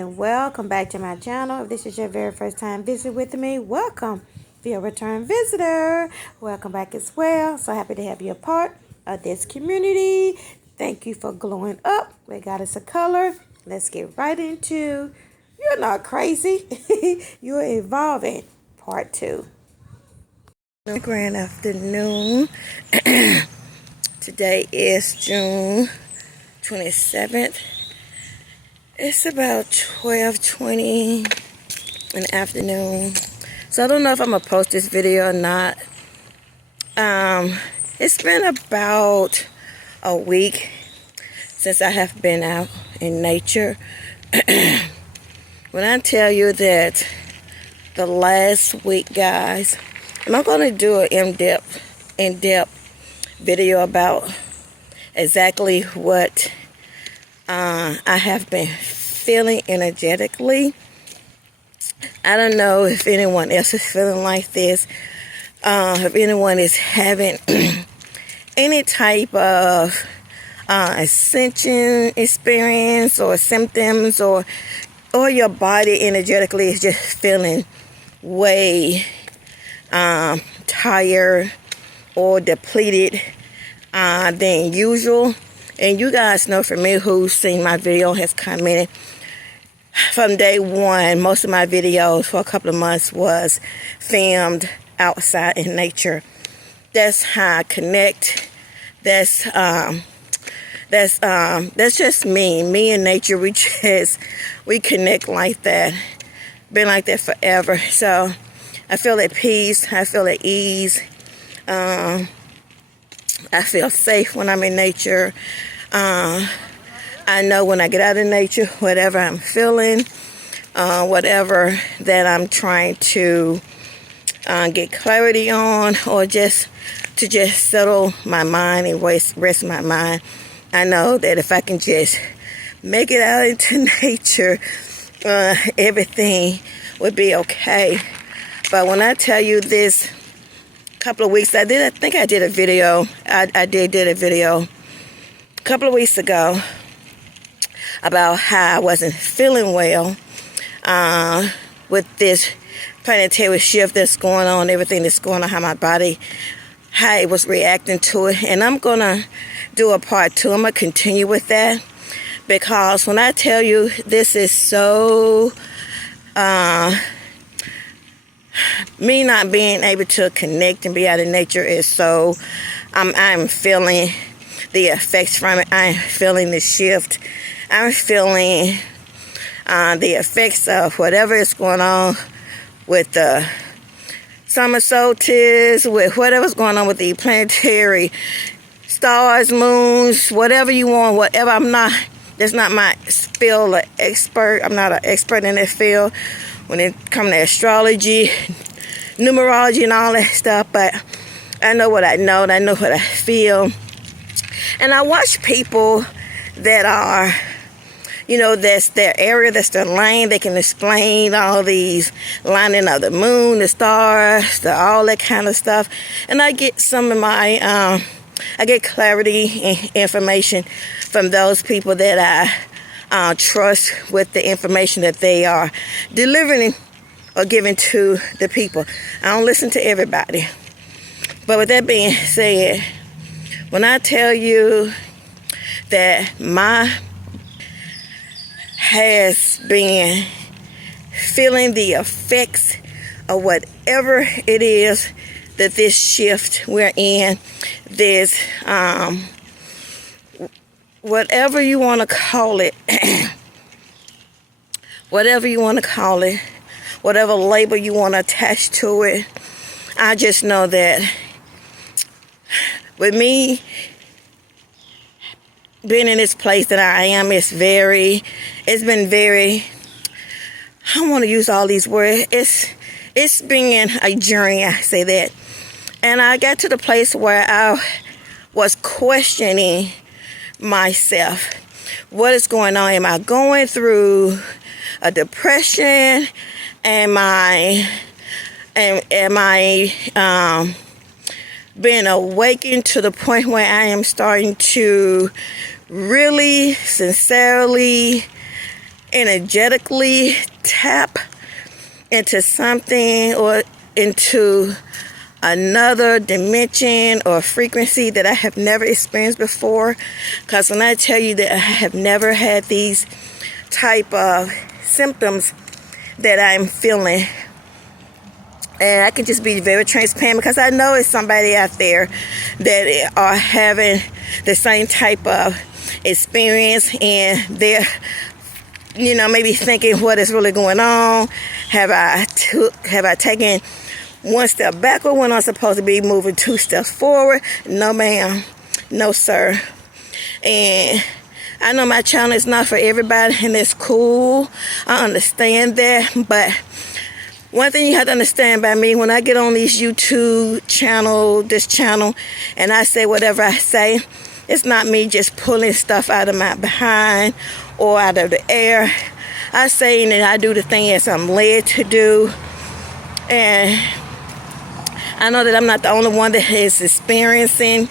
and welcome back to my channel. If this is your very first time visit with me, welcome. If you're a return visitor, welcome back as well. So happy to have you a part of this community. Thank you for glowing up. We got us a color. Let's get right into You're Not Crazy. You're Evolving Part 2. Grand afternoon. Today is June 27th. It's about 12:20 in the afternoon. So I don't know if I'm going to post this video or not. It's been about a week since I have been out in nature. When I tell you that the last week, guys, and I'm going to do an in-depth video about exactly what I have been feeling energetically. I don't know if anyone else is feeling like this. If anyone is having any type of ascension experience or symptoms, or your body energetically is just feeling way tired or depleted than usual. And you guys know, for me, who's seen my video, has commented from day one, most of my videos for a couple of months was filmed outside in nature. That's how I connect. That's just me and nature. We connect like that. Been like that forever. So I feel at peace. I feel at ease. I feel safe when I'm in nature. I know when I get out of nature, whatever I'm feeling, whatever that I'm trying to get clarity on, or just to settle my mind and rest my mind, I know that if I can just make it out into nature, everything would be okay. But when I tell you this, couple of weeks, I think I did a video. I did a video a couple of weeks ago about how I wasn't feeling well with this planetary shift that's going on, everything that's going on, how my body, how it was reacting to it. And I'm going to do a part 2. I'm going to continue with that, because when I tell you this is so, me not being able to connect and be out in nature is so, I'm feeling the effects from it. I'm feeling the shift. I'm feeling the effects of whatever is going on with the summer solstice, with whatever's going on with the planetary stars, moons, whatever you want, whatever. That's not my field of expert. I'm not an expert in that field when it comes to astrology, numerology, and all that stuff. But I know what I know, and I know what I feel. And I watch people that are, that's their area, that's their lane. They can explain all these lining of the moon, the stars, all that kind of stuff. And I get some of my, I get clarity and information from those people that I trust with the information that they are delivering or giving to the people. I don't listen to everybody. But with that being said, when I tell you that my has been feeling the effects of whatever it is that this shift we're in, this whatever you want to call it, whatever you want to call it, whatever label you want to attach to it, I just know that with me being in this place that I am, it's been very, I don't want to use all these words. It's been a journey, I say that. And I got to the place where I was questioning myself. What is going on? Am I going through a depression? Am I being awakened to the point where I am starting to really, sincerely energetically tap into something or into another dimension or frequency that I have never experienced before. Because when I tell you that I have never had these type of symptoms that I'm feeling, and I can just be very transparent because I know it's somebody out there that are having the same type of experience, and they're, maybe thinking, what is really going on? Have I taken one step backward when I'm supposed to be moving 2 steps forward? No, ma'am. No, sir. And I know my channel is not for everybody, and it's cool. I understand that. But one thing you have to understand about me, when I get on this YouTube channel, this channel, and I say whatever I say, it's not me just pulling stuff out of my behind or out of the air. I say and I do the thing as I'm led to do. And I know that I'm not the only one that is experiencing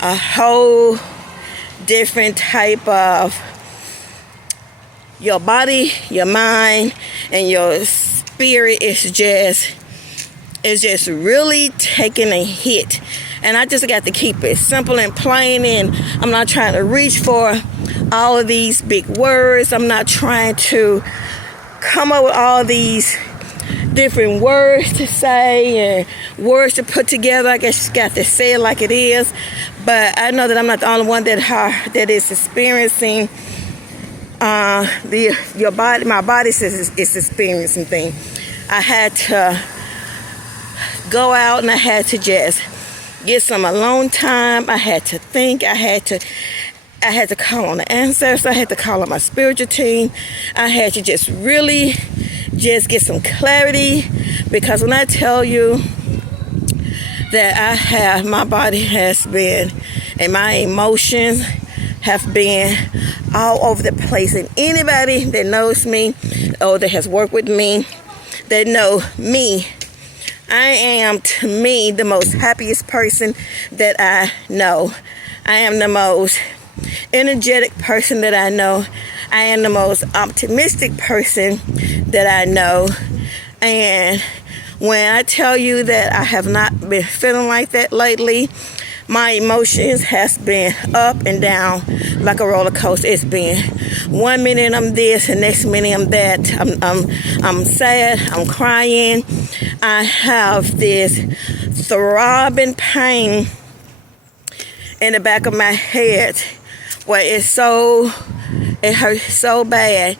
a whole different type of your body, your mind, and your spirit is just really taking a hit. And I just got to keep it simple and plain, and I'm not trying to reach for all of these big words. I'm not trying to come up with all these different words to say and words to put together. I guess you got to say it like it is. But I know that I'm not the only one that is experiencing your body. My body is experiencing things. I had to go out and I had to just get some alone time. I had to think. I had to call on the ancestors. I had to call on my spiritual team. I had to just really just get some clarity, because when I tell you that my body has been, and my emotions have been all over the place, and anybody that knows me or that has worked with me, that know me, I am, to me, the most happiest person that I know. I am the most energetic person that I know. I am the most optimistic person that I know. And when I tell you that I have not been feeling like that lately, my emotions has been up and down like a roller coaster. It's been 1 minute I'm this, the next minute I'm that. I'm sad. I'm crying. I have this throbbing pain in the back of my head where it hurts so bad.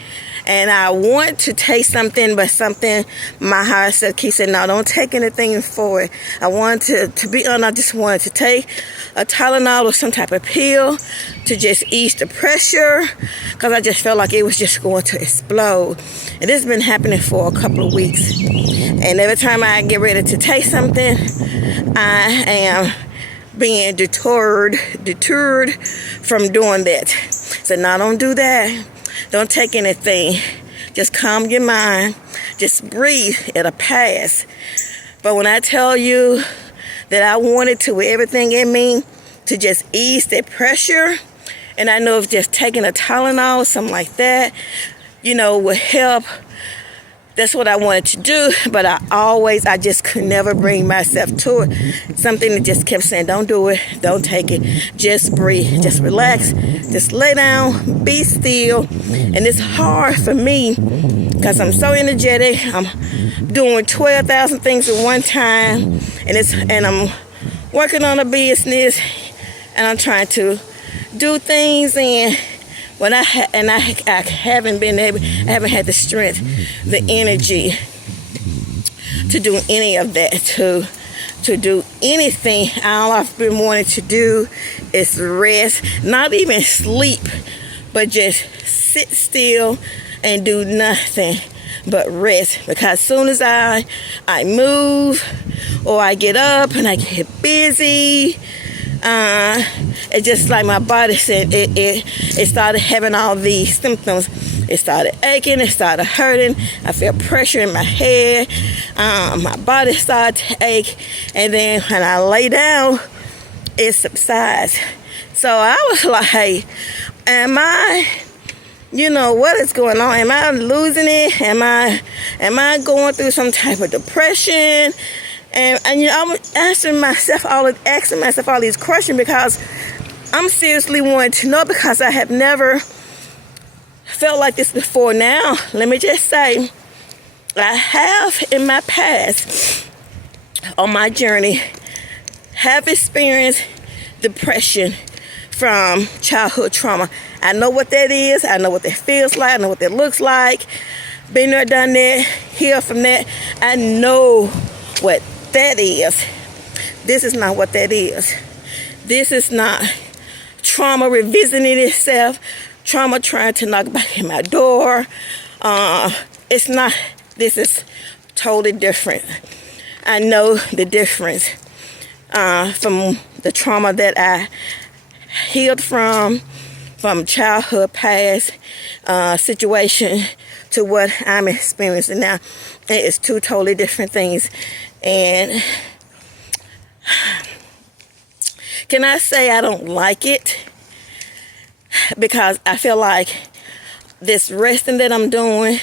And I want to take something, but something, my heart said, keeps saying, no, don't take anything for it. I wanted to be honest, I just wanted to take a Tylenol or some type of pill to just ease the pressure, because I just felt like it was just going to explode. And this has been happening for a couple of weeks. And every time I get ready to take something, I am being deterred from doing that. So now don't do that. Don't take anything. Just calm your mind. Just breathe. It'll pass. But when I tell you that I wanted to, with everything in me, to just ease that pressure, and I know if just taking a Tylenol or something like that, would help. That's what I wanted to do, but I just could never bring myself to it. Something that just kept saying, don't do it, don't take it, just breathe, just relax, just lay down, be still. And it's hard for me because I'm so energetic. I'm doing 12,000 things at one time, and I'm working on a business, and I'm trying to do things, and when I haven't been able, I haven't had the strength, the energy to do any of that, to do anything. All I've been wanting to do is rest, not even sleep, but just sit still and do nothing but rest. Because as soon as I move or I get up and I get busy, it's just like my body said, it started having all these symptoms. It started aching, it started hurting. I felt pressure in my head. My body started to ache. And then when I lay down, it subsides. So I was like, am I what is going on? Am I losing it? Am I going through some type of depression? And I'm asking myself all these questions because I'm seriously wanting to know, because I have never felt like this before. Now, let me just say, I have in my past, on my journey, have experienced depression from childhood trauma. I know what that is. I know what that feels like. I know what that looks like. Been there, done that, healed from that. I know what that is. This is not what that is. This is not trauma revisiting itself. Trauma trying to knock back in my door. It's not. This is totally different. I know the difference from the trauma that I healed from childhood past situation to what I'm experiencing now. It's two totally different things. And can I say I don't like it? Because I feel like this resting that I'm doing,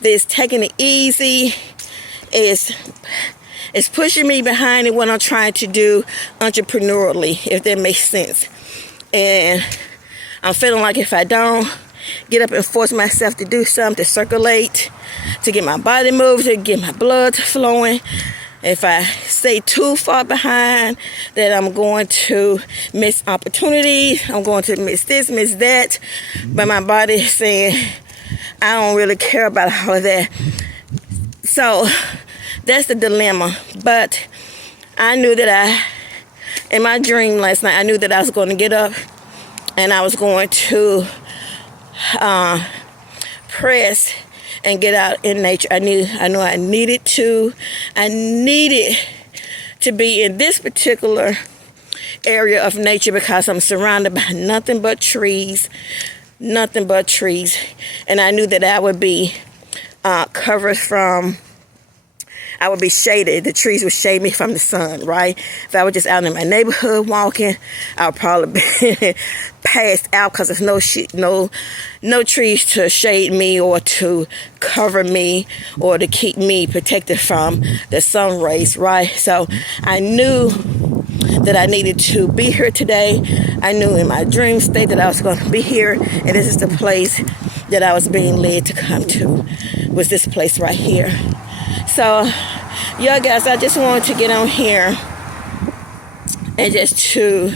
this taking it easy, is pushing me behind in what I'm trying to do entrepreneurially, if that makes sense. And I'm feeling like if I don't get up and force myself to do something, to circulate, to get my body moved, to get my blood flowing, if I stay too far behind, that I'm going to miss opportunities. I'm going to miss this, miss that. But my body is saying, I don't really care about all of that. So that's the dilemma. But I knew that in my dream last night, I knew that I was going to get up and I was going to press and get out in nature. I knew I needed to be in this particular area of nature, because I'm surrounded by nothing but trees. And I knew that I would be covered from, I would be shaded. The trees would shade me from the sun, right? If I was just out in my neighborhood walking, I would probably be passed out, because there's no trees to shade me or to cover me or to keep me protected from the sun rays, right? So I knew that I needed to be here today. I knew in my dream state that I was going to be here, and this is the place that I was being led to come to, was this place right here. So, yeah, guys, I just wanted to get on here and just to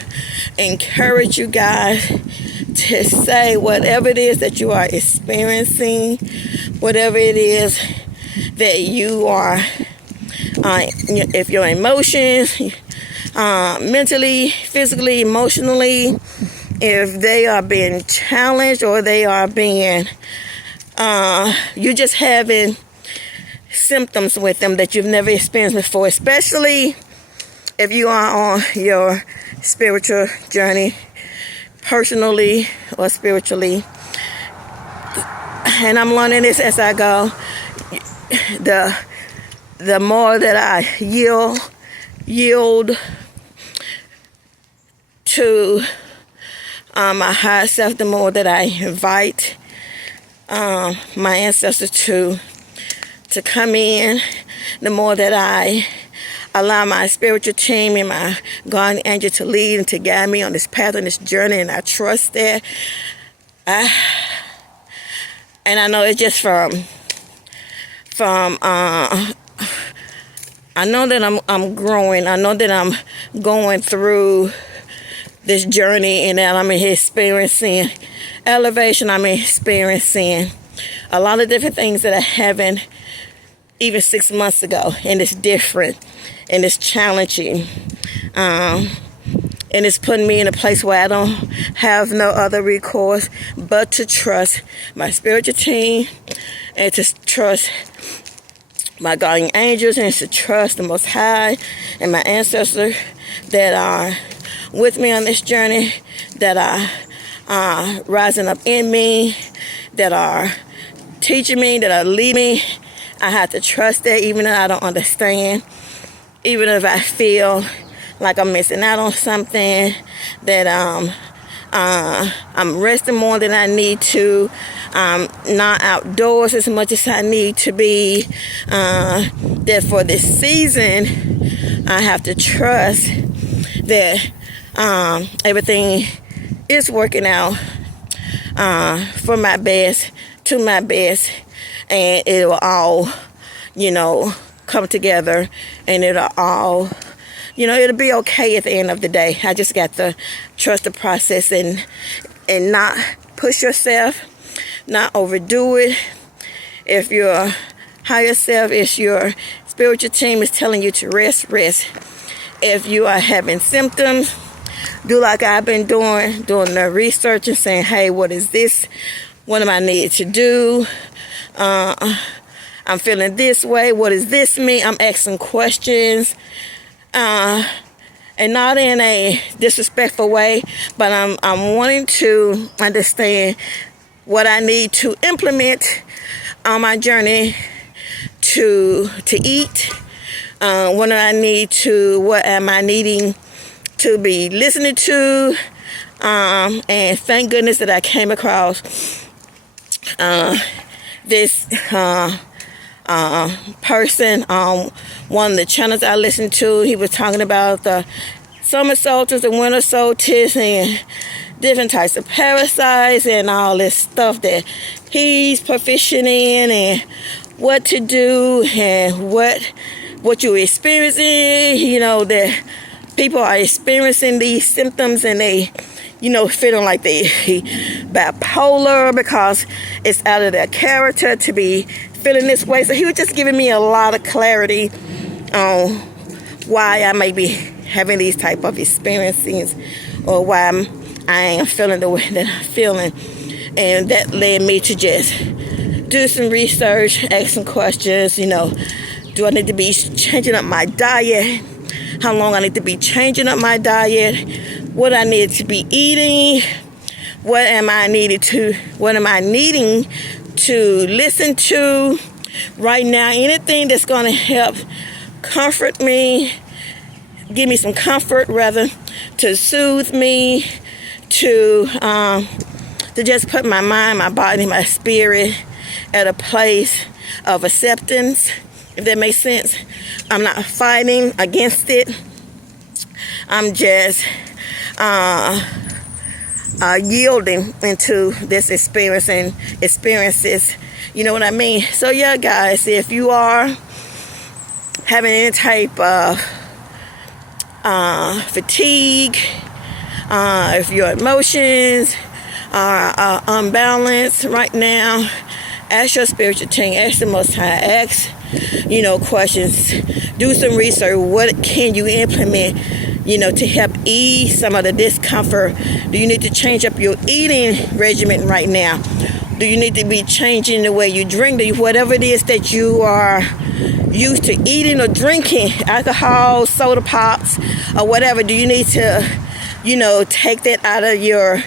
encourage you guys to say whatever it is that you are experiencing, whatever it is that you are, if your emotions, mentally, physically, emotionally, if they are being challenged or they are being, you just having symptoms with them that you've never experienced before, especially if you are on your spiritual journey, personally or spiritually. And I'm learning this as I go. The more that I yield to my higher self, the more that I invite my ancestors to come in, the more that I allow my spiritual team and my guardian angel to lead and to guide me on this path, on this journey, and I trust that. And I know it's just from I know that I'm growing. I know that I'm going through this journey, and that I'm experiencing elevation. I'm experiencing a lot of different things that I haven't even 6 months ago, and it's different and it's challenging, and it's putting me in a place where I don't have no other recourse but to trust my spiritual team, and to trust my guardian angels, and to trust the Most High and my ancestors that are with me on this journey, that are rising up in me, that are teaching me, that are leading me. I have to trust that, even if I don't understand, even if I feel like I'm missing out on something, that I'm resting more than I need to. Not outdoors as much as I need to be. That for this season, I have to trust that everything is working out for my best, to my best, and it will all, come together, and it'll all, it'll be okay at the end of the day. I just got to trust the process and not push yourself, not overdo it. If your higher self is your spiritual team is telling you to rest. If you are having symptoms, do like I've been doing the research and saying, hey, what is this? What am I needed to do? I'm feeling this way. What does this mean? I'm asking questions. And not in a disrespectful way, but I'm wanting to understand what I need to implement on my journey to eat. What am I needing to be listening to? And thank goodness that I came across this person on one of the channels I listened to. He was talking about the summer solstice, the winter solstice, and different types of parasites and all this stuff that he's proficient in, and what to do, and what you're experiencing. That people are experiencing these symptoms, and they feeling like they bipolar because it's out of their character to be feeling this way. So he was just giving me a lot of clarity on why I may be having these type of experiences, or why I am feeling the way that I'm feeling. And that led me to just do some research, ask some questions. Do I need to be changing up my diet? How long I need to be changing up my diet? What I need to be eating? What am I needing to listen to right now? Anything that's going to help comfort me, give me some comfort rather, to soothe me, to just put my mind, my body, my spirit at a place of acceptance, if that makes sense. I'm not fighting against it. I'm just yielding into this experiences. You know what I mean? So yeah, guys, if you are having any type of fatigue, if your emotions are unbalanced right now, ask your spiritual team, ask the Most High, ask questions, do some research. What can you implement to help ease some of the discomfort? Do you need to change up your eating regimen right now? Do you need to be changing the way you drink? Whatever it is that you are used to eating or drinking, alcohol, soda pops, or whatever, do you need to, take that out of your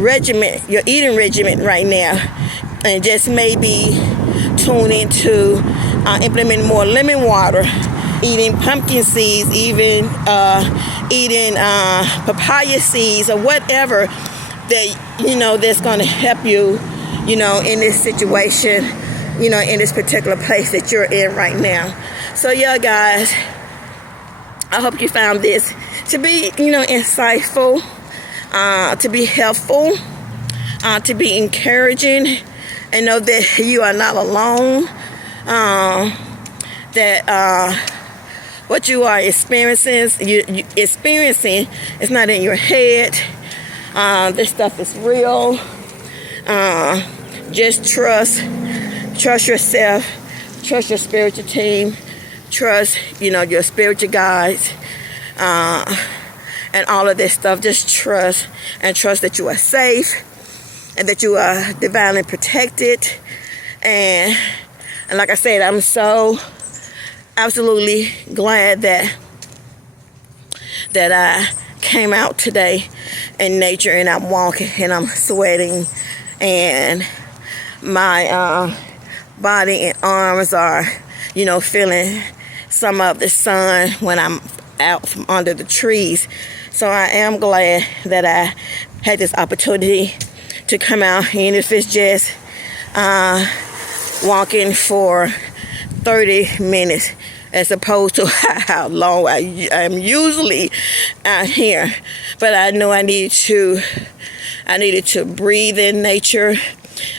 regimen, your eating regimen right now, and just maybe tune into implementing more lemon water, eating pumpkin seeds, even eating papaya seeds, or whatever that that's going to help you, in this situation, in this particular place that you're in right now. So yeah, guys, I hope you found this to be, insightful, to be helpful, to be encouraging, and know that you are not alone. That what you are experiencing, you experiencing, it's not in your head. This stuff is real. Just trust yourself, trust your spiritual team, trust, your spiritual guides, and all of this stuff. Just trust, and trust that you are safe, and that you are divinely protected. And like I said, I'm so absolutely glad that I came out today in nature, and I'm walking and I'm sweating, and my body and arms are, feeling some of the sun when I'm out from under the trees. So I am glad that had this opportunity to come out, and if it's just walking for 30 minutes as opposed to how long I am usually out here. But I know I needed to breathe in nature.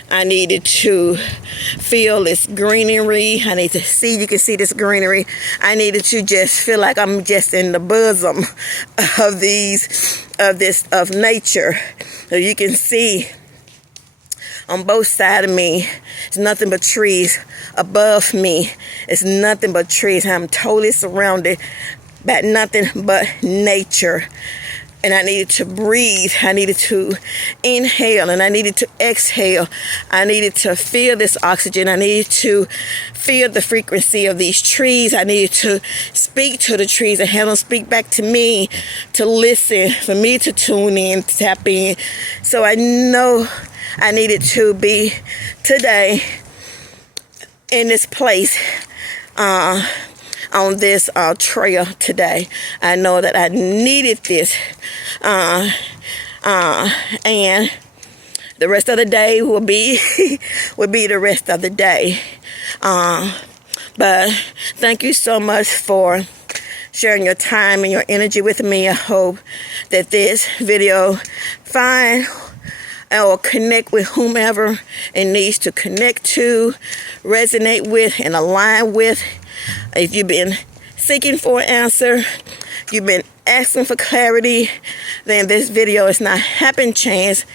I needed to feel this greenery. I need to see, you can see this greenery. I needed to just feel like I'm just in the bosom of nature. So you can see on both sides of me, it's nothing but trees. Above me, it's nothing but trees. I'm totally surrounded by nothing but nature. And I needed to breathe. I needed to inhale and I needed to exhale. I needed to feel this oxygen. I needed to feel the frequency of these trees. I needed to speak to the trees and have them speak back to me, to listen, for me to tune in, to tap in. So I know I needed to be today in this place, on this trail today. I know that I needed this, and the rest of the day will be the rest of the day. But thank you so much for sharing your time and your energy with me. I hope that this video find or connect with whomever it needs to connect to, resonate with, and align with. If you've been seeking for an answer, you've been asking for clarity, then this video is not happen chance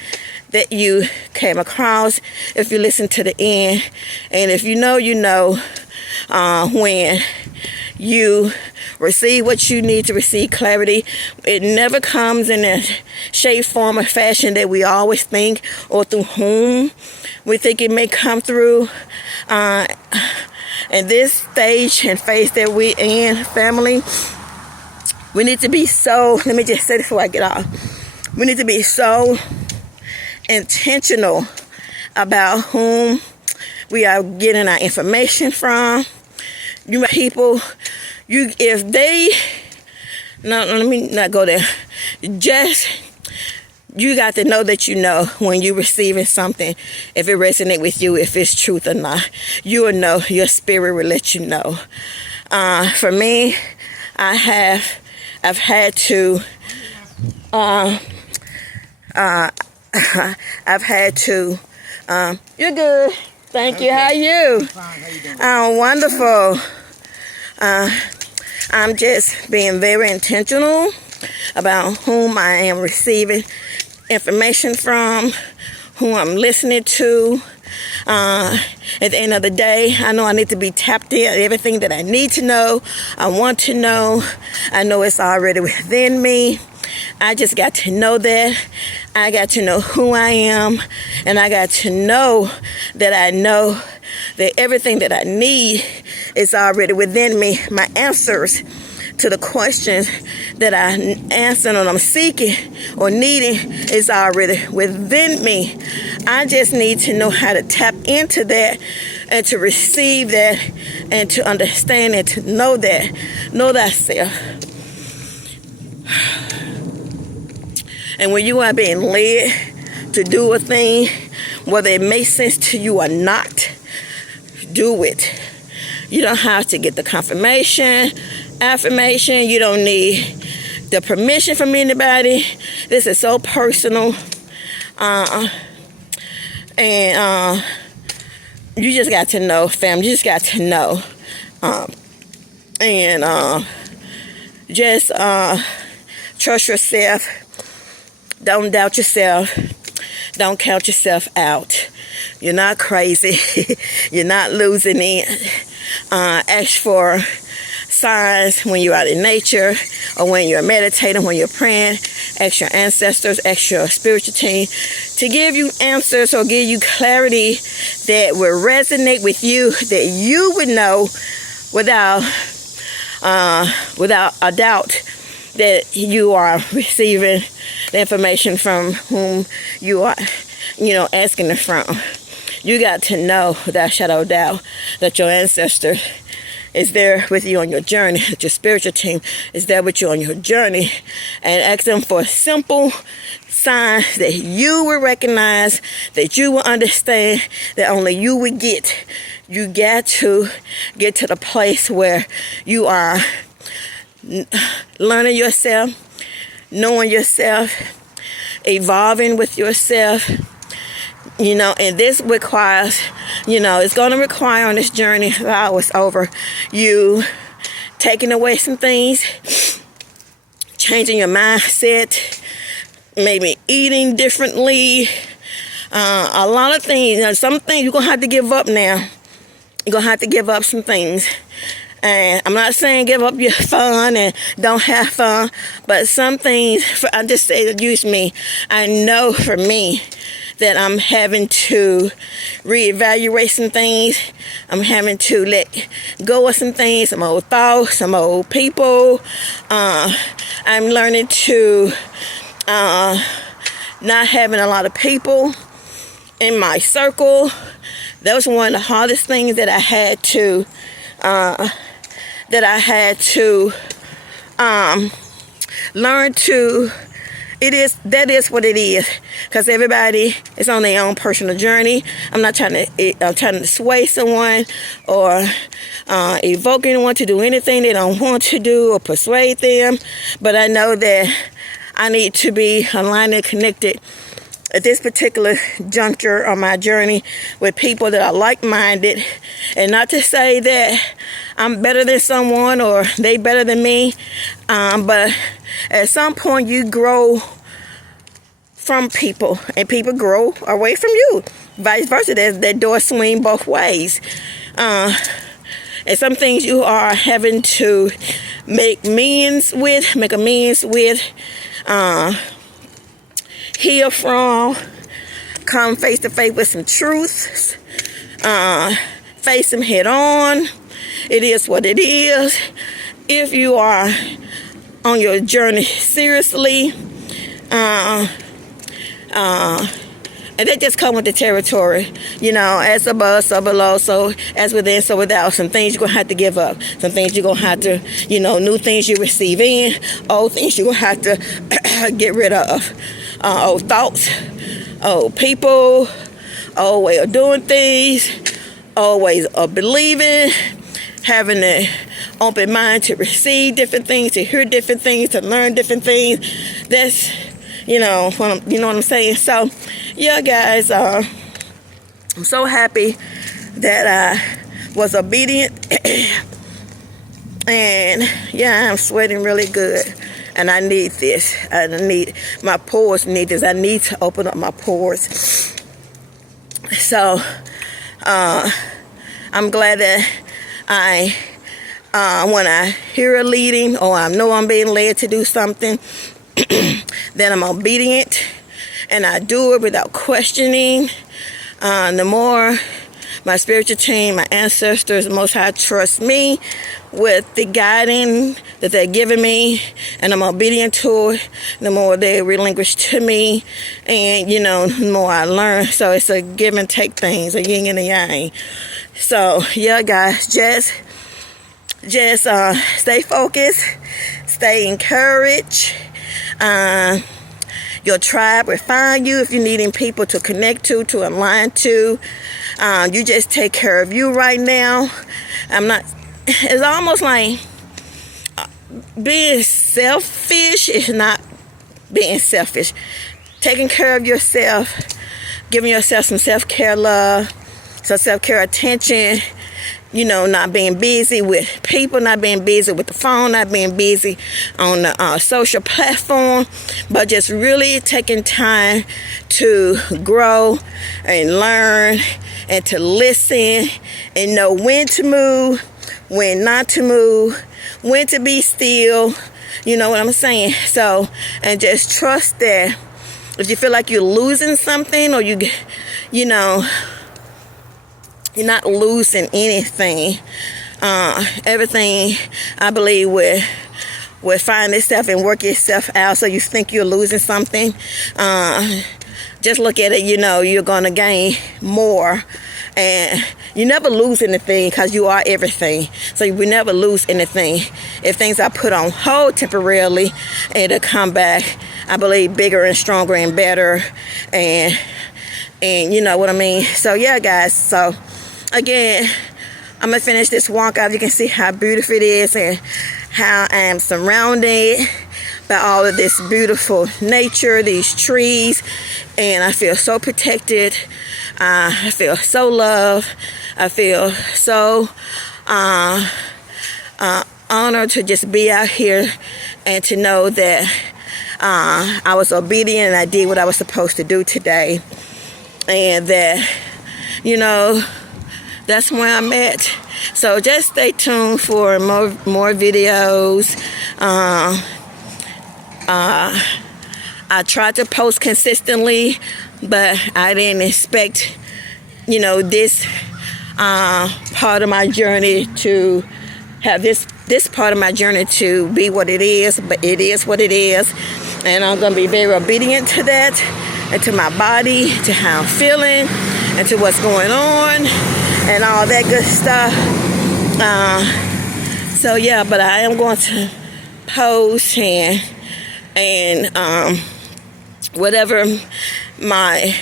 that you came across if you listen to the end. And if you know, when you receive what you need to receive clarity, it never comes in a shape, form, or fashion that we always think or through whom we think it may come through. In this stage and phase that we're in, family, we need to be so, let me just say this before I get off. We need to be so intentional about whom we are getting our information from. You people, if they, no, let me not go there. Just, you got to know that you know when you're receiving something, if it resonates with you, if it's truth or not. You will know, your spirit will let you know. For me, I've had to, you're good. Thank you. How are you? Fine. How you doing? Oh, wonderful. I'm just being very intentional about whom I am receiving information from, who I'm listening to. At the end of the day, I know I need to be tapped in everything that I need to know, I want to know. I know it's already within me. I just got to know that. I got to know who I am, and I got to know that everything that I need is already within me. My answers to the questions that I answer and I'm seeking or needing is already within me. I just need to know how to tap into that and to receive that and to understand and to know that. Know thyself. And when you are being led to do a thing, whether it makes sense to you or not, do it. You don't have to get the confirmation, affirmation. You don't need the permission from anybody. This is so personal. And you just got to know, fam. You just got to know. Just trust yourself. Don't doubt yourself. Don't count yourself out. You're not crazy. You're not losing it. Ask for signs when you're out in nature or when you're meditating, when you're praying. Ask your ancestors, ask your spiritual team to give you answers or give you clarity that will resonate with you, that you would know without a doubt that you are receiving the information from whom you are, asking it from. You got to know without a shadow of doubt that your ancestors is there with you on your journey, that your spiritual team is there with you on your journey, and ask them for simple signs that you will recognize, that you will understand, that only you would get. You got to get to the place where you are learning yourself, knowing yourself, evolving with yourself, and this requires, it's going to require on this journey that I was over, you taking away some things, changing your mindset, maybe eating differently, a lot of things. Some things you're going to have to give up now. You're going to have to give up some things. And I'm not saying give up your fun and don't have fun, but some things, I just say to use me, I know for me that I'm having to reevaluate some things. I'm having to let go of some things, some old thoughts, some old people. I'm learning to not having a lot of people in my circle. That was one of the hardest things that I had to learn to. That is what it is, because everybody is on their own personal journey. I'm not trying to sway someone or evoke anyone to do anything they don't want to do or persuade them, but I know that I need to be aligned and connected at this particular juncture on my journey with people that are like-minded, and not to say that I'm better than someone or they better than me, but at some point you grow from people and people grow away from you, vice versa. That door swing both ways, and some things you are having to make amends with, heal from, come face to face with some truths, face them head on. It is what it is. If you are on your journey seriously, and that just come with the territory, as above, so below, so as within, so without. Some things you're going to have to give up. Some things you're going to have to, new things you receive in, old things you're going to have to get rid of. Old thoughts, old people, old way of doing things, old ways of believing, having an open mind to receive different things, to hear different things, to learn different things. That's, what I'm saying. So, yeah, guys, I'm so happy that I was obedient. And, yeah, I'm sweating really good. And I need this. My pores need this. I need to open up my pores. So, I'm glad that when I hear a leading, or I know I'm being led to do something, then I'm obedient and I do it without questioning. The more my spiritual team, my ancestors, the Most High trust me with the guiding that they're giving me, and I'm obedient to it, the more they relinquish to me, and the more I learn. So it's a give and take things, a yin and a yang. So yeah, guys, just stay focused, stay encouraged. Your tribe will find you if you're needing people to connect to align to. You just take care of you right now. It's almost like being selfish is not being selfish. Taking care of yourself, giving yourself some self-care love, some self-care attention, not being busy with people, not being busy with the phone, not being busy on the social platform, but just really taking time to grow and learn and to listen and know when to move, when not to move, when to be still. You know what I'm saying? So, and just trust that if you feel like you're losing something, or you're not losing anything. Everything, I believe, will find itself and work itself out. So you think you're losing something. just look at it, you know, you're going to gain more. And you never lose anything because you are everything. So you will never lose anything. If things are put on hold temporarily, it'll come back, I believe, bigger and stronger and better. And you know what I mean? So yeah, guys. So again, I'm going to finish this walk out. You can see how beautiful it is and how I am surrounded by all of this beautiful nature, these trees, and I feel so protected. I feel so loved. I feel so honored to just be out here and to know that I was obedient and I did what I was supposed to do today, and that, you know, that's where I'm at. So just stay tuned for more videos. I tried to post consistently, but I didn't expect, you know, this part of my journey to have this part of my journey to be what it is. But it is what it is, and I'm going to be very obedient to that, and to my body, to how I'm feeling, and to what's going on, and all that good stuff. So yeah, but I am going to post and whatever my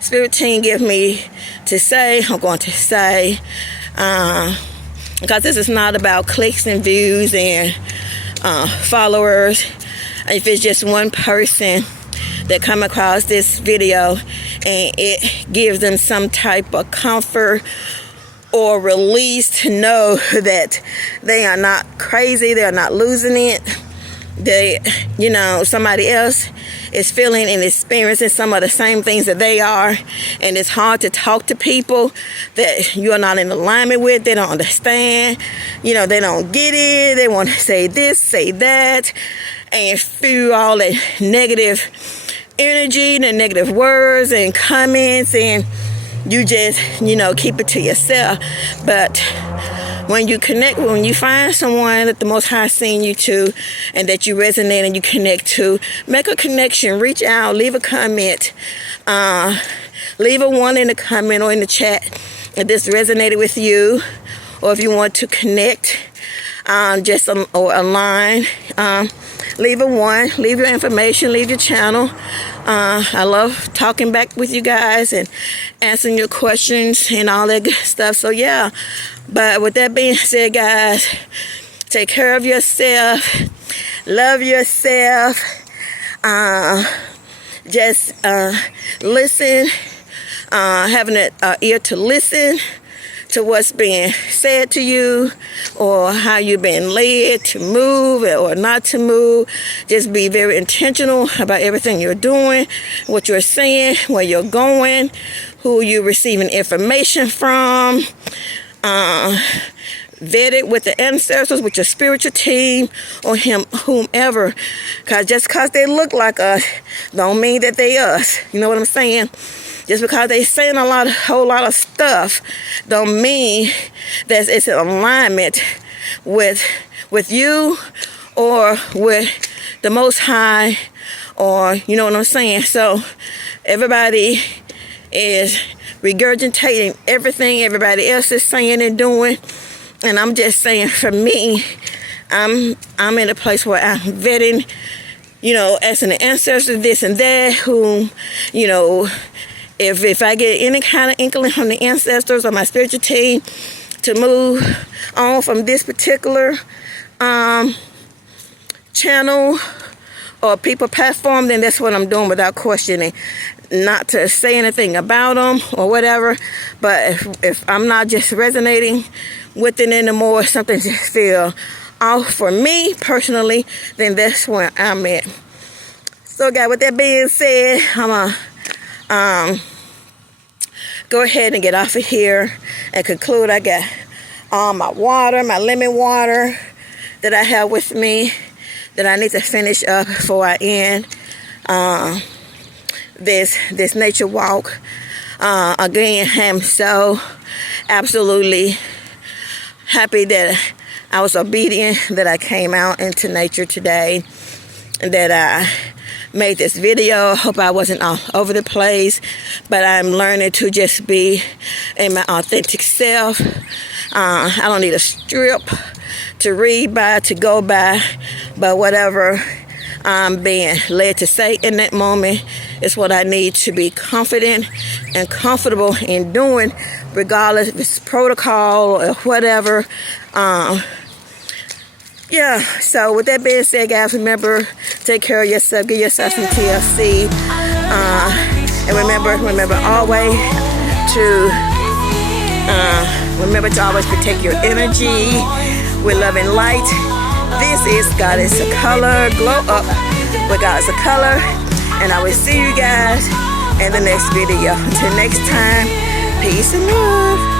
spirit team give me to say, I'm going to say, because this is not about clicks and views and followers. If it's just one person that come across this video and it gives them some type of comfort or release to know that they are not crazy, they are not losing it, they, you know, somebody else is feeling and experiencing some of the same things that they are, and it's hard to talk to people that you're not in alignment with. They don't understand, you know, they don't get it, they want to say this, say that, and feel all that negative energy, the negative words and comments, and you just, you know, keep it to yourself. But when you connect, when you find someone that the Most High seen you to and that you resonate and you connect to, make a connection, reach out, leave a comment, leave a one in the comment or in the chat if this resonated with you, or if you want to connect, or align, leave a one, leave your information, leave your channel. I love talking back with you guys and answering your questions and all that good stuff. So yeah, but with that being said, guys, take care of yourself, love yourself, just listen, having an ear to listen to what's being said to you, or how you've been led to move or not to move. Just be very intentional about everything you're doing, what you're saying, where you're going, who you're receiving information from. Vet it with the ancestors, with your spiritual team, or whomever. Just because they look like us don't mean that they us. You know what I'm saying? Just because they saying a whole lot of stuff don't mean that it's in alignment with you or with the Most High, or you know what I'm saying. So everybody is regurgitating everything everybody else is saying and doing, and I'm just saying, for me, I'm in a place where I'm vetting, you know, asking the ancestors this and that, whom, you know, if I get any kind of inkling from the ancestors or my spiritual team to move on from this particular channel or people platform, then that's what I'm doing without questioning. Not to say anything about them or whatever, but if I'm not just resonating with it anymore, something just feel off for me personally, then that's where I'm at. So guys, with that being said, I'm go ahead and get off of here and conclude. I got my water, my lemon water that I have with me that I need to finish up before I end this nature walk. Again, I'm so absolutely happy that I was obedient, that I came out into nature today, and that I made this video. Hope I wasn't all over the place, but I'm learning to just be in my authentic self. I don't need a script to read by, to go by, but whatever I'm being led to say in that moment is what I need to be confident and comfortable in doing, regardless if it's protocol or whatever. Yeah, so with that being said, guys, remember, take care of yourself, give yourself some TLC, and remember always to always protect your energy with love and light. This is God is a Color. Glow up with God is a Color. And I will see you guys in the next video. Until next time, peace and love.